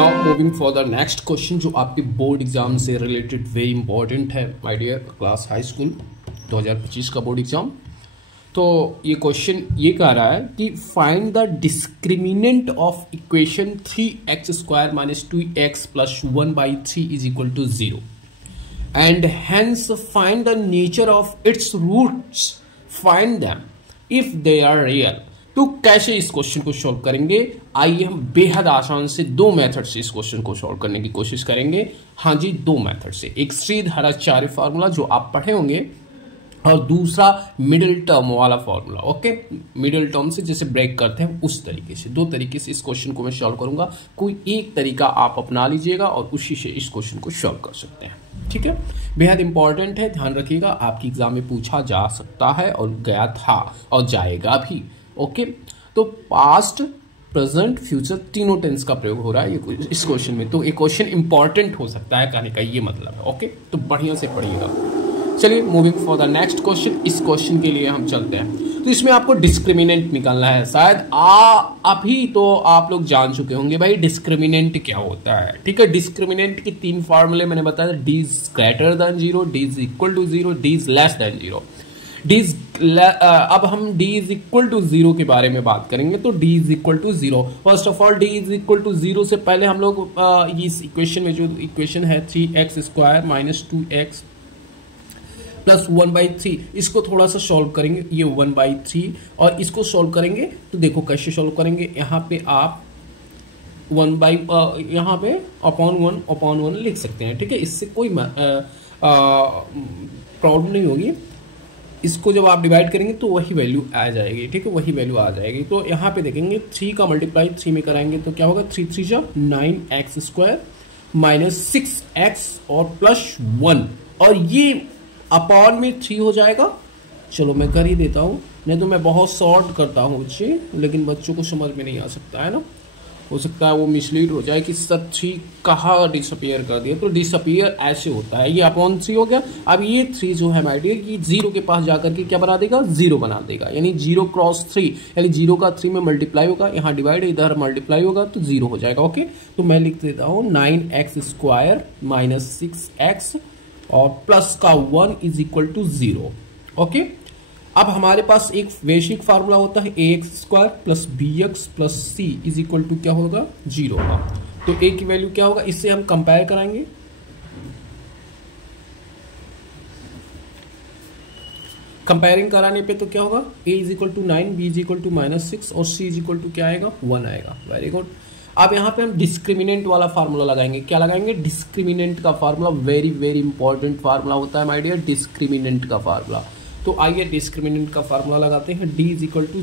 Now moving for the next question जो आपके board exam से रिलेटेड वेरी इंपॉर्टेंट है my dear class high school 2025 का board exam. तो ये क्वेश्चन ये कह रहा है कि find the discriminant of equation 3x² minus 2x plus 1/3 is equal to 0 and hence find the nature of its roots, find them if they are real. तो कैसे इस क्वेश्चन को सॉल्व करेंगे, आइए हम बेहद आसान से दो मेथड से इस क्वेश्चन को सॉल्व करने की कोशिश करेंगे। हाँ जी, दो मेथड से, एक श्रीधराचार्य फार्मूला जो आप पढ़े होंगे और दूसरा मिडिल टर्म वाला फार्मूला। ओके, मिडिल टर्म से जैसे ब्रेक करते हैं उस तरीके से, दो तरीके से इस क्वेश्चन को मैं सॉल्व करूंगा। कोई एक तरीका आप अपना लीजिएगा और उसी से इस क्वेश्चन को सॉल्व कर सकते हैं। ठीक है, बेहद इंपॉर्टेंट है, ध्यान रखिएगा, आपकी एग्जाम में पूछा जा सकता है और गया था और जाएगा भी। ओके, तो पास्ट प्रेजेंट फ्यूचर तीनों टेंस का प्रयोग हो रहा है ये इस क्वेश्चन में, तो ये क्वेश्चन इंपॉर्टेंट हो सकता है कहने का ये मतलब है। ओके, तो बढ़िया से पढ़िएगा। चलिए moving for the next question, इस क्वेश्चन के लिए हम चलते हैं। तो इसमें आपको डिस्क्रिमिनेंट निकालना है। शायद अभी तो आप लोग जान चुके होंगे भाई डिस्क्रिमिनेंट क्या होता है। ठीक है, डिस्क्रिमिनेंट के तीन फॉर्मूले मैंने बताया, D is greater than 0, D is equal to 0, D is less than 0। अब हम d इज इक्वल टू 0 के बारे में बात करेंगे। तो d is equal to 0, first of all d is equal to 0 से पहले हम लोग इस इक्वेशन में जो इक्वेशन है 3x² माइनस 2x प्लस 1/3, इसको थोड़ा सा सॉल्व करेंगे। ये 1/3 और इसको सॉल्व करेंगे तो देखो कैसे सॉल्व करेंगे। यहाँ पे आप यहाँ पे अपॉन 1 लिख सकते हैं। ठीक है, इससे कोई प्रॉब्लम नहीं होगी। इसको जब आप डिवाइड करेंगे तो वही वैल्यू आ जाएगी। ठीक है, वही वैल्यू आ जाएगी। तो यहाँ पे देखेंगे 3 का मल्टीप्लाई 3 में कराएंगे तो क्या होगा, 3 3 जा 9x² माइनस 6x और प्लस 1, और ये अपॉन में 3 हो जाएगा। चलो मैं कर ही देता हूँ, नहीं तो मैं बहुत शॉर्ट करता हूँ बच्चे, लेकिन बच्चों को समझ में नहीं आ सकता है ना, हो सकता है वो मिसलीड हो जाए कि सर 3 कहाँ डिसअपियर कर दिया। तो डिसअपियर ऐसे होता है, ये अपॉन 3 हो गया। अब ये 3 जो है माय डियर, ये 0 के पास जाकर के क्या बना देगा, 0 बना देगा, यानी 0 क्रॉस 3, यानी 0 का 3 में मल्टीप्लाई होगा, यहाँ डिवाइड इधर मल्टीप्लाई होगा तो 0 हो जाएगा। ओके, तो मैं लिख देता हूँ 9x² माइनस 6x और प्लस का 1 इज इक्वल टू 0। ओके, अब हमारे पास एक बेसिक फार्मूला होता है ax² plus bx plus c is equal to क्या होगा, 0 होगा। तो a की वैल्यू क्या होगा, इससे हम कंपेयर कराएंगे। कंपेयरिंग कराने पे तो क्या होगा, a is equal to 9, b is equal to -6 और c इज इक्वल टू क्या आएगा, 1 आएगा। Very good. अब यहाँ पे हम डिस्क्रिमिनेंट वाला फार्मूला लगाएंगे। क्या लगाएंगे, डिस्क्रिमिनेंट का formula, very very important formula होता है माय डियर, डिस्क्रिमिनेंट का फार्मूला। तो आइए डिस्क्रिमिनेंट का फार्मूला लगाते हैं। d is equal to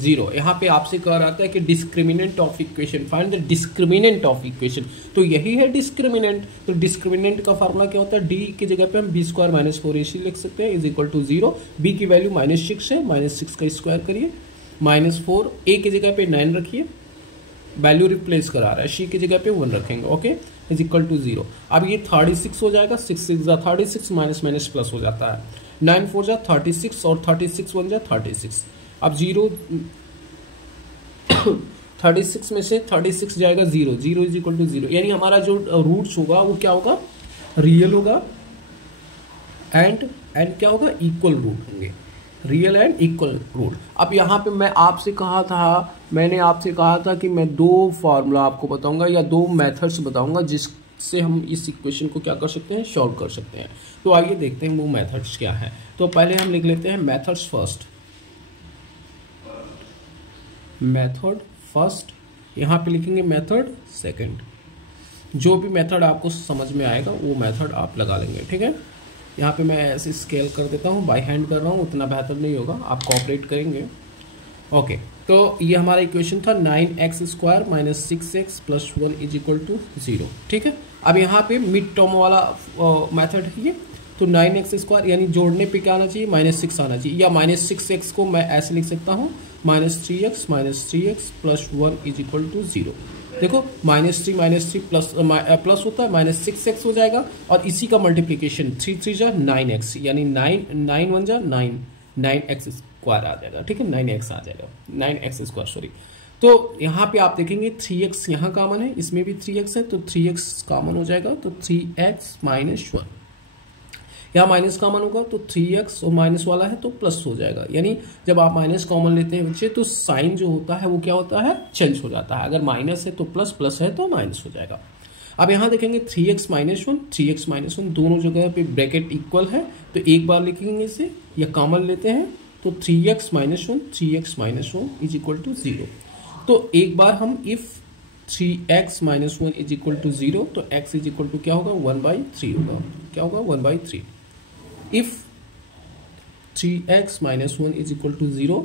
0। यहाँ पे आपसे कह रहा था कि discriminant of equation, find the discriminant of equation, तो यही है डिस्क्रिमिनेंट। तो डिस्क्रिमिनेंट का फार्मूला क्या होता है, d की जगह पे हम b² माइनस 4ac लिख सकते हैं इज इक्वल टू 0। b की वैल्यू -6 है, -6 का स्क्वायर करिए, -4, a की जगह पे 9 रखिए, वैल्यू रिप्लेस करा रहा है, c की जगह पे 1 रखेंगे। Okay, is equal to 0। अब ये 36 हो जाएगा, 6 6 जा 36, माइनस माइनस प्लस हो जाता है, 9 4 जा 36 और 36 1 जा 36। अब 0 36 में से 36 जाएगा 0, 0 इज इक्वल टू 0, यानी हमारा जो रूट्स होगा वो क्या होगा, रियल होगा एंड क्या होगा, इक्वल रूट होंगे, रियल एंड इक्वल रूट। अब यहाँ पे मैंने आपसे कहा था कि मैं 2 फार्मूला आपको बताऊंगा या 2 मेथड्स बताऊंगा जिससे हम इस इक्वेशन को क्या कर सकते हैं, सॉल्व कर सकते हैं। तो आइए देखते हैं वो मेथड्स क्या हैं। तो पहले हम लिख लेते हैं मेथड्स फर्स्ट, मेथड फर्स्ट, यहाँ पे लिखेंगे मेथड सेकंड। जो भी मेथड आपको समझ में आएगा वो मेथड आप लगा लेंगे। ठीक है, यहाँ पे मैं ऐसे स्केल कर देता हूँ, बाय हैंड कर रहा हूँ, उतना बेहतर नहीं होगा, आप कोऑपरेट करेंगे। ओके, तो ये हमारा इक्वेशन था 9x² minus 6x plus 1 is equal to 0। ठीक है, अब यहाँ पे मिड टर्म वाला मेथड है ये। तो 9x² यानी जोड़ने पे क्या आना चाहिए, -6 आना चाहिए, या -6x को मैं ऐसे लिख सकता हूँ -3x plus 1 is equal to 0। देखो -3 प्लस होता है, -6x हो जाएगा, और इसी का मल्टीप्लीकेशन 3 3 जा 9x, यानी 9 1 जा 9, 9x² आ जाएगा। ठीक है, 9x आ जाएगा, 9x² सॉरी। तो यहाँ पे आप देखेंगे 3x यहाँ कॉमन है, इसमें भी 3x है, तो 3x कॉमन हो जाएगा, तो 3x माइनस 1, यहाँ माइनस कॉमन होगा तो 3x और माइनस वाला है तो प्लस हो जाएगा। यानी जब आप माइनस कॉमन लेते हैं बच्चे तो साइन जो होता है वो क्या होता है, चेंज हो जाता है। अगर माइनस है तो प्लस, प्लस है तो माइनस हो जाएगा। अब यहाँ देखेंगे 3x माइनस 1, 3x माइनस 1 दोनों जगह पे ब्रैकेट इक्वल है, तो एक बार लिखेंगे इसे या कॉमन लेते हैं, तो 3x minus 1, 3x minus 1 is equal to 0। तो एक बार हम if 3x minus 1 is equal to 0, तो x इज इक्वल टू क्या होगा, 1/3 होगा। क्या होगा, 1/3। If 3x minus 1 is equal to 0,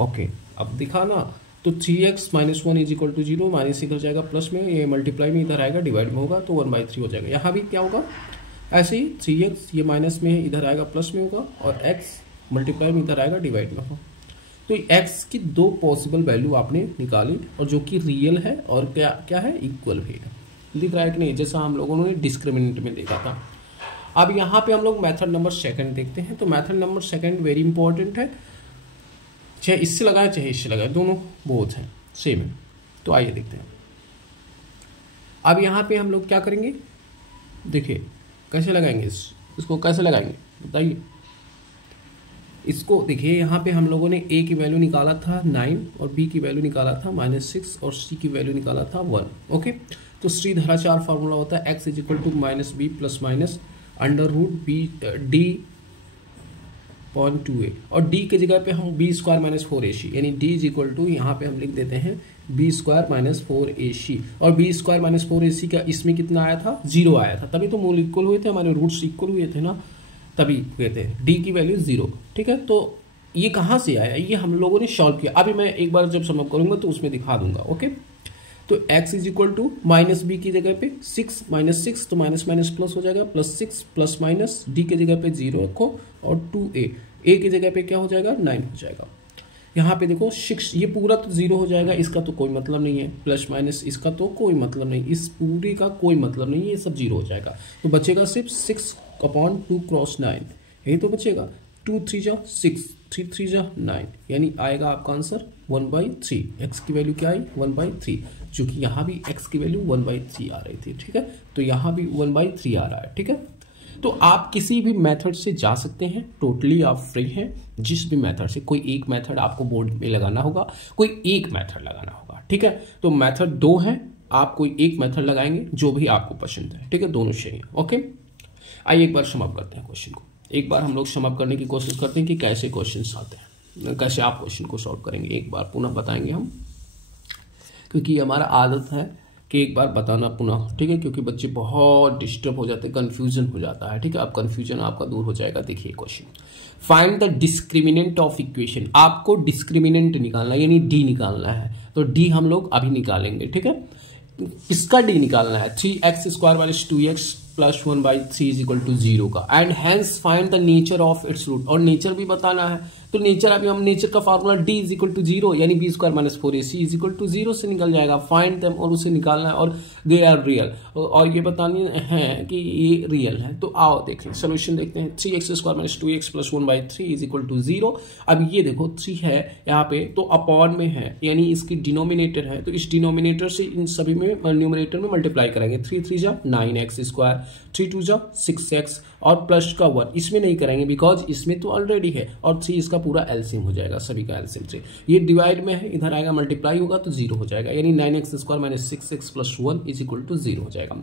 okay, अब दिखा ना, तो 3x minus 1 is equal to 0, minus इधर जाएगा प्लस में, ये मल्टीप्लाई में इधर आएगा, डिवाइड में होगा तो 1/3 हो जाएगा। यहाँ भी क्या होगा, ऐसे ही 3x ये माइनस में है, इधर आएगा प्लस में होगा, और x मल्टीप्लाई में इधर आएगा, डिवाइड में होगा। तो x की दो पॉसिबल वैल्यू आपने निकाली, और जो कि रियल है और क्या क्या है, इक्वल भी है। दिख रहा है कि नहीं, जैसा हम लोगों ने डिस्क्रिमिनेंट में देखा था। अब यहाँ पे हम लोग मेथड नंबर सेकंड देखते हैं। तो method number second very important है, चाहे इससे लगाए चाहे इससे लगाए, दोनों बोथ हैं, सेम है। तो आइए देखते हैं। अब यहाँ पे हम लोग क्या करेंगे, देखिए कैसे लगाएंगे, इसको कैसे लगाएंगे बताइए। इसको देखिए, यहाँ पे हम लोगों ने a की वैल्यू निकाला था 9 और b की वैल्यू निकाला था -6 और c की वैल्यू निकाला था 1। ओके, तो श्रीधराचार्य फार्मूला होता है x is equal to -b plus minus under root b d point 2a, और d के जगह पे हम b स्क्वायर माइनस 4ac, यानी d इज इक्वल टू यहाँ पे हम लिख देते हैं b स्क्वायर माइनस 4ac, और b स्क्वायर माइनस 4ac का इसमें कितना आया था, 0 आया था, तभी तो मूल इक्वल हुए थे, हमारे रूट्स इक्वल हुए थे ना, तभी हुए थे। d की वैल्यू 0, ठीक है। तो ये कहाँ से आया, ये हम लोगों ने सॉल्व किया। अभी मैं एक बार जब सम अप करूंगा तो उसमें दिखा दूंगा। ओके, तो x is equal to minus B की जगह पे 6 माइनस 6, तो माइनस माइनस प्लस हो जाएगा, +6 प्लस माइनस d के जगह पे 0 रखो, और 2a, a की जगह पे क्या हो जाएगा, 9 हो जाएगा। यहाँ पे देखो 6, ये पूरा तो 0 हो जाएगा, इसका तो कोई मतलब नहीं है, प्लस माइनस इसका तो कोई मतलब नहीं, इस पूरे का कोई मतलब नहीं है, ये सब 0 हो जाएगा। तो बचेगा सिर्फ 6/2 क्रॉस 9, यही तो बचेगा। 2 3 जा 6, 3 3 जा 9, यानी आएगा आपका आंसर 1/3। x की वैल्यू क्या आई, 1/3, चूंकि यहाँ भी x की वैल्यू 1/3 आ रही थी, ठीक है, तो यहाँ भी 1/3 आ रहा है, ठीक है। तो आप किसी भी मेथड से जा सकते हैं, टोटली आप फ्री हैं, जिस भी मेथड से। कोई एक मेथड आपको बोर्ड में लगाना होगा, कोई एक मेथड लगाना होगा, ठीक है। तो मेथड 2 हैं, आप कोई एक मेथड लगाएंगे जो भी आपको पसंद है, ठीक है, दोनों चाहिए। ओके, आइए एक बार सम अप करते हैं क्वेश्चन को। एक बार हम लोग सम अप करने की कोशिश करते हैं कि कैसे क्वेश्चन आते हैं, कैसे आप क्वेश्चन को सॉल्व करेंगे, एक बार पुनः बताएंगे हम, क्योंकि हमारा आदत है कि एक बार बताना पुनः, ठीक है, क्योंकि बच्चे बहुत डिस्टर्ब हो जाते हैं, कंफ्यूजन हो जाता है, ठीक है। अब कंफ्यूजन आपका दूर हो जाएगा। देखिए question, find the discriminant of equation. आपको डिस्क्रिमिनेंट निकालना है, यानी डी निकालना है, तो डी हम लोग अभी निकालेंगे, ठीक है। किसका डी निकालना है, 3x square minus 2x plus 1/3 is equal to 0 का, and hence find the nature of its root, और नेचर भी बताना है। तो नेचर, अभी हम नेचर का formula d is equal to 0, यानी b square minus 4ac is equal to 0 से निकल जाएगा। फाइंड देम, और उसे निकालना है, और दे आर रियल, और ये बतानी है कि ये रियल है। तो आओ देखें, सोल्यूशन देखते हैं। 3x square minus 2x plus 1/3 is equal to 0। अब ये देखो 3 है यहाँ पे, तो अपॉन में है, यानी इसकी डिनोमिनेटर है, तो इस डिनोमिनेटर से इन सभी में न्यूमिनेटर में मल्टीप्लाई करेंगे। 3 3 जा 9x स्क्वायर, 3 2 जा 6x, और प्लस का 1 इसमें नहीं करेंगे बिकॉज इसमें तो ऑलरेडी है, और 3 इसका पूरा एलसीएम हो जाएगा, सभी का एलसीएम 3। ये डिवाइड में है, इधर आएगा मल्टीप्लाई होगा तो 0 हो जाएगा, यानी 9x square minus 6x plus 1 is equal to 0 हो जाएगा।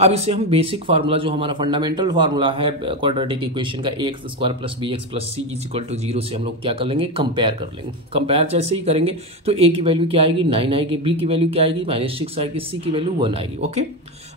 अब इसे हम बेसिक फार्मूला, जो हमारा फंडामेंटल फार्मूला है क्वाड्रेटिक इक्वेशन का, ax square plus bx plus c is equal to 0 से हम लोग क्या कर लेंगे, कंपेयर कर लेंगे। कंपेयर जैसे ही करेंगे तो a की वैल्यू क्या आएगी, 9 आएगी, b की वैल्यू क्या आएगी, -6 आएगी, c की वैल्यू 1 आएगी। ओके,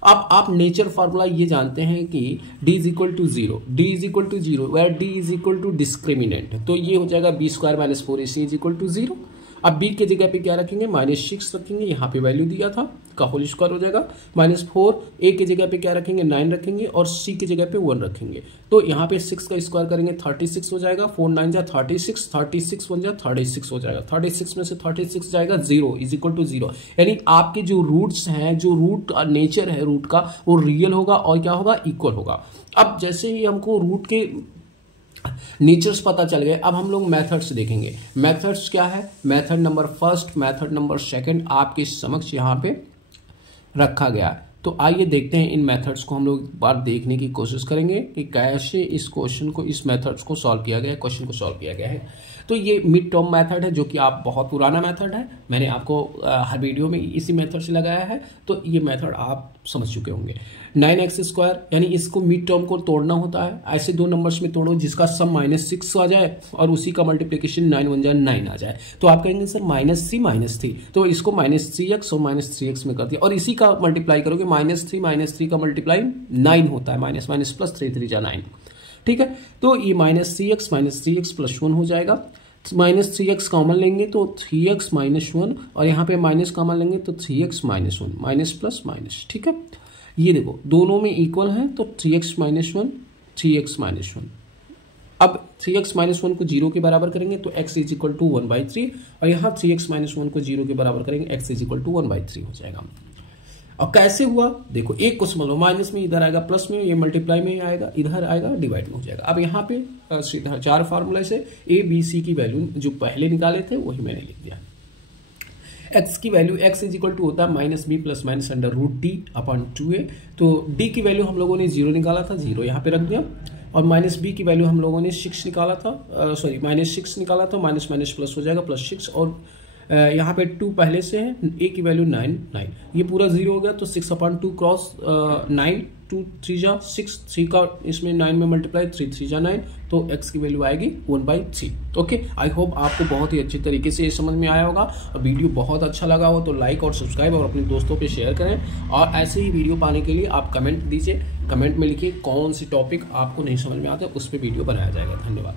अब आप नेचर फार्मूला ये जानते हैं कि d is equal to 0, d is equal to 0 where d is equal to discriminant, तो ये हो जाएगा b square minus 4ac is equal to 0। अब b के जगह पे क्या रखेंगे, -6 रखेंगे, यहाँ पे वैल्यू दिया था का होल स्क्वायर हो जाएगा, -4, a के जगह पे क्या रखेंगे, 9 रखेंगे, और c के जगह पे 1 रखेंगे, तो यहाँ पे 6 का स्क्वायर करेंगे 36 हो जाएगा, 4 9 जा 36, 36 1 जा 36 हो जाएगा, 36 में से 36 जाएगा 0 इज इक्वल टू 0, यानी आपके जो रूट्स हैं, जो रूट नेचर है रूट का, वो रियल होगा और क्या होगा, इक्वल होगा। अब जैसे ही हमको रूट के नेचर्स पता चल गए। अब हम लोग मेथड्स देखेंगे। मेथड्स क्या है, method number first, method number second आपके समक्ष यहाँ पे रखा गया है। तो आइए देखते हैं इन मेथड्स को हम लोग एक बार देखने की कोशिश करेंगे कि कैसे इस क्वेश्चन को, इस मेथड्स को सॉल्व किया गया है, क्वेश्चन को सॉल्व किया गया है। तो ये मिड टर्म मेथड है जो कि आप बहुत पुराना मेथड है, मैंने आपको हर वीडियो में इसी मेथड से लगाया है, तो ये मेथड आप समझ चुके होंगे। 9x² यानी इसको मिड टर्म को तोड़ना होता है, ऐसे दो नंबर्स में तोड़ो जिसका सम -6 आ जाए और उसी का मल्टीप्लिकेशन 9 1 जा 9 आ जाए। तो आप कहेंगे सर -3 तो इसको -3x और -3x में कर दिया और इसी का मल्टीप्लाई करोगे, -3 का मल्टीप्लाई 9 होता है, माइनस माइनस प्लस 3 3 जा 9, ठीक है। तो ये -3x + 1 हो जाएगा। -3x कॉमन लेंगे तो 3x - 1 और यहाँ पे माइनस कॉमन लेंगे तो 3x - 1, माइनस प्लस माइनस, ठीक है। ये देखो दोनों में इक्वल है तो 3x - 1 3x - 1। अब 3x - 1 को 0 के बराबर करेंगे तो x = 1/3 और यहाँ 3x - 1 को 0 के बराबर करेंगे x = 1/3 हो जाएगा। और कैसे हुआ देखो, एक को समझ लो, माइनस में इधर आएगा, प्लस में ये मल्टीप्लाई में आएगा, इधर आएगा डिवाइड में हो जाएगा। अब यहाँ पे सीधा 4 फार्मूला से a b c की वैल्यू जो पहले निकाले थे वही मैंने लिख दिया। x की वैल्यू x = होता है -b + -√d/2a। तो d की वैल्यू हम लोगों ने 0 निकाला था, 0 यहाँ पे रख दिया और -b की वैल्यू हम लोगों ने 6 निकाला था, -6 निकाला था, माइनस माइनस प्लस हो जाएगा +6 और यहाँ पे 2 पहले से है, a की वैल्यू 9 ये पूरा 0 हो गया तो 6/2 क्रॉस 9 2 3 जा 6, 3 का इसमें 9 में मल्टीप्लाई, 3 3 जा 9 तो x की वैल्यू आएगी 1/3। ओके, आई होप आपको बहुत ही अच्छी तरीके से ये समझ में आया होगा। और वीडियो बहुत अच्छा लगा हो तो लाइक और सब्सक्राइब और अपने दोस्तों पे शेयर करें और ऐसे ही वीडियो पाने के लिए आप कमेंट दीजिए, कमेंट में लिखिए कौन सी टॉपिक आपको नहीं समझ में आता है, उस पर वीडियो बनाया जाएगा। धन्यवाद।